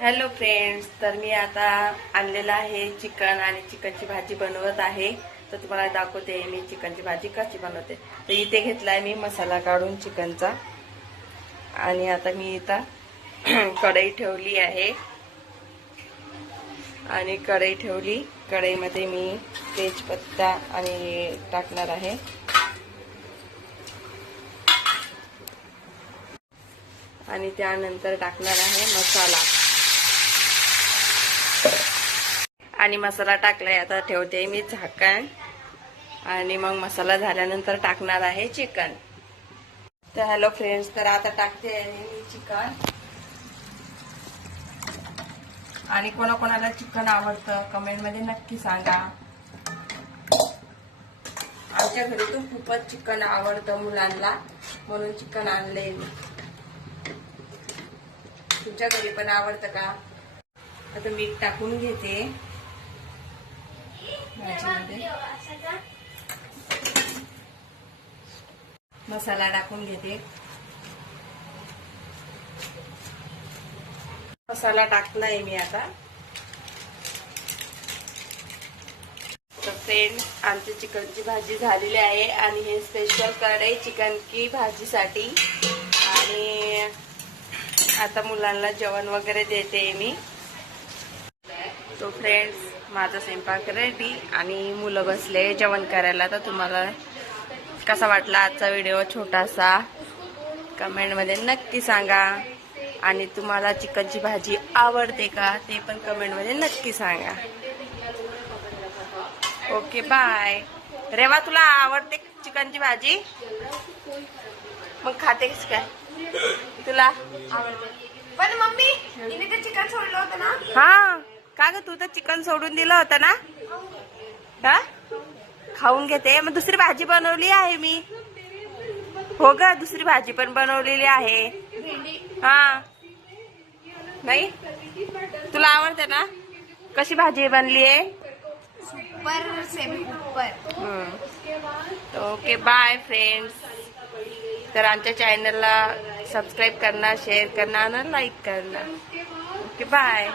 Hello friends, तर मी आता आणलेला आहे चिकन आणि चिकनची भाजी बनवत आहे. तर तुम्हाला दाखवते मी चिकनची भाजी कशी बनवते. तर इथे घेतलाय मी मसाला काढून चिकनचा. आणि आता मी इथं कढई ठेवली आहे आणि कढईमध्ये मी तेजपत्ता आणि टाकणार आहे. आणि त्यानंतर टाकणार आहे मसाला. आणि मसाला टाकलाय, आता ठेवते मी झाकण. आणि मग मसाला झाल्यानंतर टाकणार आहे चिकन. तर हॅलो फ्रेंड्स, तर आता टाकते आहे मी चिकन. आणि कोणाकोणाला चिकन आवडतं कमेंट मध्ये नक्की सांगा. आमच्या घरी तर खूपच चिकन आवडतं मुलांना, म्हणून चिकन आणलंय मी. तुमच्या घरी पण आवडतं का? आता मीठ टाकून घेते भाजीमध्ये. मसाला टाकून घेते. मसाला टाकलाय मी आता. तर फ्रेंड्स, आमची चिकनची भाजी झालेली आहे. आणि हे स्पेशल कढई चिकन की भाजीसाठी. आणि आता मुलांना जेवण वगैरे देते मी. तो फ्रेंड्स, माझा स्वयंपाक रेडी आणि मुलं बसले जेवण करायला. तर तुम्हाला कसा वाटला आजचा व्हिडिओ छोटासा, कमेंट मध्ये नक्की सांगा. आणि तुम्हाला चिकनची भाजी आवडते का ते पण कमेंट मध्ये नक्की सांगा. Okay, bye. रेवा, तुला आवडते चिकनची भाजी? मग खातेस काय? तुला आवडते. पण मम्मी, तिने तर चिकन सोडलं होतं ना? हा का ग, तू तर चिकन सोडून दिलं होतं ना? हा, खाऊन घेते. मग दुसरी भाजी बनवली आहे मी. हो ग, दुसरी भाजी पण बनवलेली आहे. हा, नाही तुला आवडते ना? कशी भाजी बनली आहे? Super semi super. Okay, bye friends. तर आमच्या चॅनलला सबस्क्राईब करणार, शेअर करणार आणि लाईक करणार. Okay, bye.